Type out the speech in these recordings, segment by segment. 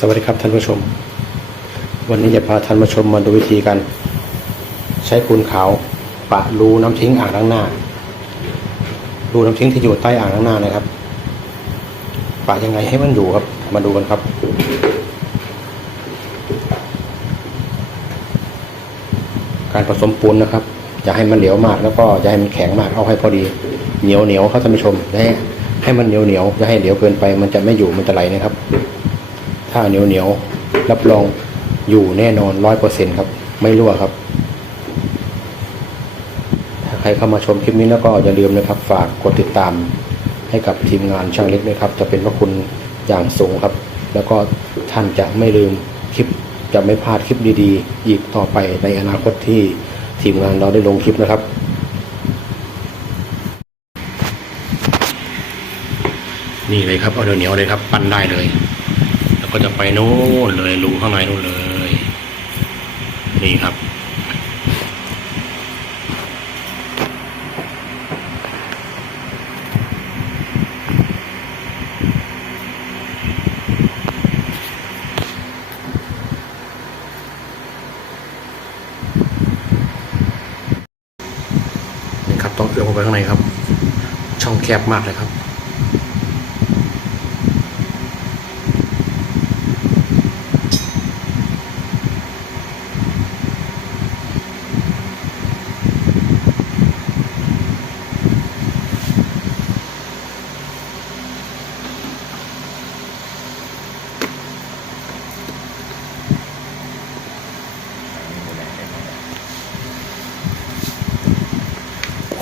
สวัสดีครับท่านผู้ชม วันนี้จะพาท่านผู้ชมมาดูวิธีการใช้ปูนขาวปะรูน้ำทิ้งอ่างล้างหน้ารูน้ำทิ้งที่อยู่ใต้อ่างล้างหน้านะครับ ปะยังไงให้มันอยู่ครับ มาดูกันครับ การผสมปูนนะครับ อย่าให้มันเหลวมาก แล้วก็อย่าให้มันแข็งมากเอาให้พอดีเหนียวเหนียวครับท่านผู้ชมอย่าให้ให้มันเหนียวเหนียวอย่าให้เหลวเกินไป มันจะไม่อยู่มันจะไหลนะครับ ถ้าเหนียวเหนียวรับรองอยู่แน่นอนร้อยเปอร์เซ็นครับ ไม่รั่วครับ ถ้าใครเข้ามาชมคลิปนี้แล้วก็อย่าลืมนะครับ ฝากกดติดตามให้กับทีมงานช่างเล็กด้วยครับ จะเป็นพระคุณอย่างสูงครับ แล้วก็ท่านจะไม่ลืมคลิปจะไม่พลาดคลิปดีๆ อีกต่อไปในอนาคตที่ทีมงานเราได้ลงคลิปนะครับนี่เลยครับเอาเหนียวเลยครับ ปั้นได้เลย แล้วก็จะไปโน่นเลยรูข้างในนู่นเลย นี่ครับ นี่ครับ ต้องเอื้อมเข้าไปข้างในครับ ช่องแคบมากเลยครับ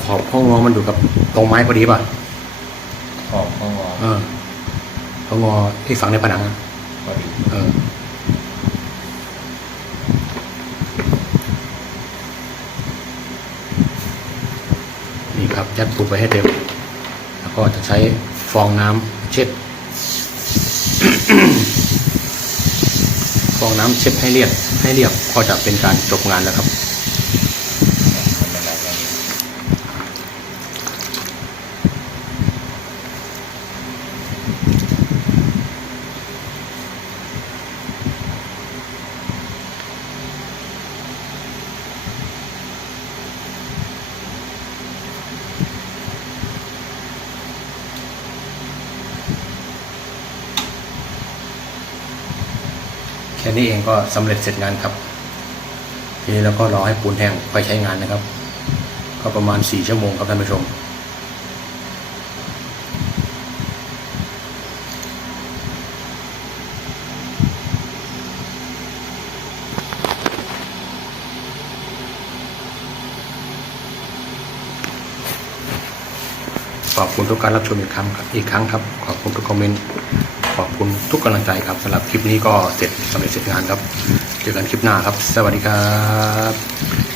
ขอบห้องงอมันอยู่กับตรงไม้พอดีป่ะขอบข้างวอเออห้องงอที่ฝังในผนังอะพอดีเออนี่ครับยัดปูไปให้เต็มแล้วก็จะใช้ฟองน้ำเช็ด ฟองน้ำเช็ดให้เรียบให้เรียบก็จะเป็นการจบงานแล้วครับ ทำอะไรกัน แค่นี้เองก็สำเร็จเสร็จงานครับ ทีนี้เราก็รอให้ปูนแห้งไปใช้งานนะครับ ก็ประมาณสี่ชั่วโมงครับท่านผู้ชม ขอบคุณทุกการรับชมอีกครั้งครับอีกครั้งครับ ขอบคุณทุกคอมเมนต์ ขอบคุณทุกกำลังใจครับสำหรับคลิปนี้ก็เสร็จสำเร็จเสร็จงานครับ เจอกันคลิปหน้าครับ สวัสดีครับ